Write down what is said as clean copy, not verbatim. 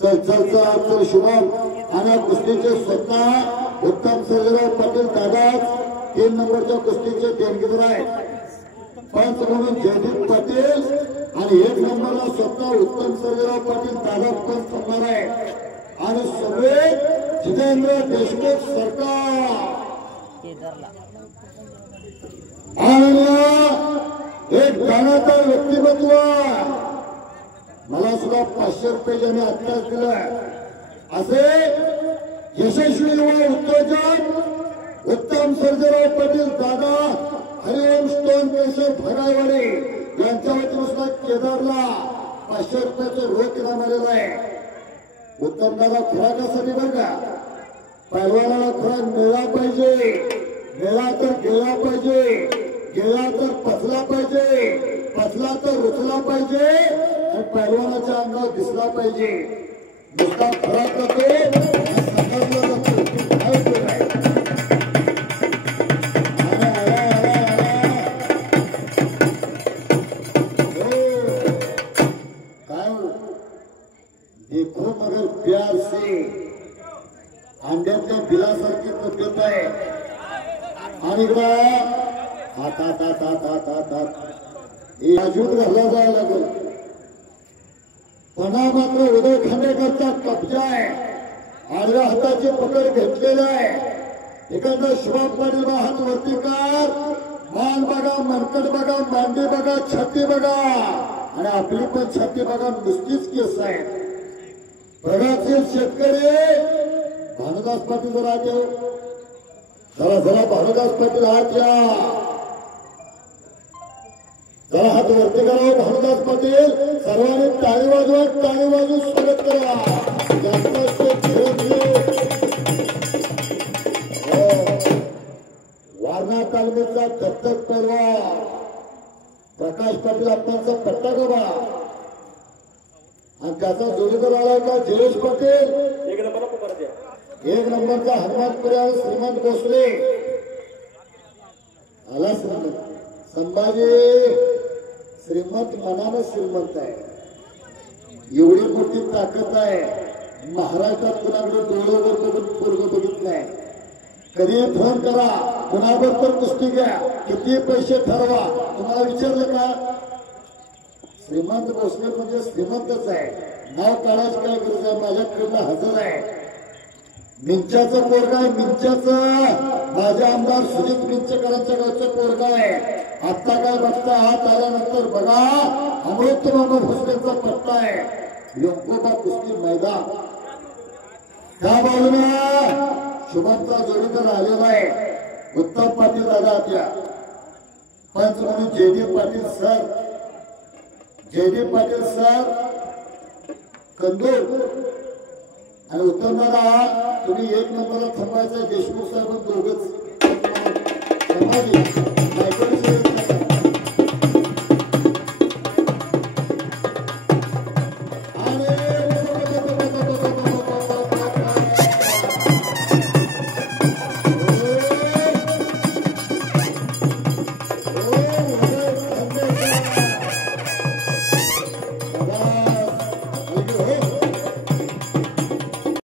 चल चल चल शुभम आणि कुस्तीचे स्वतः उत्तम सर्जेराव पाटील दादाच 3 नंबरच्या कुस्तीचे देणगीदार आहेत। पंच म्हणून जयदीप पाटील आणि 1 नंबरला स्वतः उत्तम सर्जेराव पाटील दादा पंच थांबणार आहे आणि सगळे जितेंद्र देशमुख सरकार आणि एक दानादार व्यक्तिमत्व मला सुद्धा 500 रुपये ज्याने आत्ताच दिलाय असे यशस्वी युवा उद्योजक उत्तम सर्जेराव पाटील दादा हरिओम स्टोन केशव भगायवाडे यांच्या वतीने सुद्धा केदारला 500 रुपयाचे रोख इनाम आलेला आहे। उत्तम दादा खुराकासाठी बरं का पैलवानाला खुराक मिळाला पाहिजे, मिळाला तर गेला पाहिजे, गेला तर पचला पाहिजे, पचला तर रुचला पाहिजे आणि पैलवानाच्या अंगावर दिसला पाहिजे। नुसता खुराक जातो देखो मगर प्यार से अंड्यातल्या बिलासारखी तब्येत आहे आणि हात हात हात हात हात हात हात अजून घरला जायला लागेल। पणा मात्र उदय खांडेकरचा कब्जा आहे, आडव्या हाताची पकड घेतलेली आहे। एखादा शुभम पाटील हात वरती कर, मान बघा, मनकट बघा, मांडी बघा, छाती बघा आणि आपली पण छाती बघा, नुसतीच केस आहे। प्रगतशील शेतकरी भानुदास पाटील जरा देऊ, जरा जरा भानुदास पाटील हात या, जरा हात वरती करा भानुदास पाटील, सर्वांनी टाळी वाजवा, टाळी वाजवून स्वागत करा। वारणा तालमीचा दत्तक पैलवान प्रकाश पाटील आपणचा पट्टा गबा आणि त्याचा जोडीदार आलाय का जयेश पाटील 1 नंबरचा हनुमानपुरी आणि श्रीमंत भोसले आला। संभाजी श्रीमंत मनानं श्रीमंत आहे, एवढी मोठी ताकद आहे। महाराष्ट्रात कुणाकडे डोळ्यावर बघून पोरग बघित नाही। कधी फोन करा, कुणाबरोबर कुस्ती घ्या, किती पैसे ठरवा, तुम्हाला विचारलं का? श्रीमंत भोसले म्हणजे श्रीमंतच आहे, नाव काढायची काय गरज आहे? माझ्याकडनं हजर आहे। मिंचाचं पोरग आहे, मिंचाचं माझे आमदार सुजित मिंचकरांच्या गावचं पोरग आहे। आता काय बघता, हात आल्यानंतर बघा अमृत मामा भोसलेंचा पट्टा आहे। लोकोबा कुस्ती मैदान त्या बाजूला शुभमचा जोडीदार आलेला आहे उत्तम पाटील दादा आपल्या पंच म्हणून जयदीप पाटील सर, जयदीप पाटील सर कंदूर आणि उत्तम दादा तुम्ही 1 नंबरला थांबायचं। देशमुख साहेब दोघच समाधी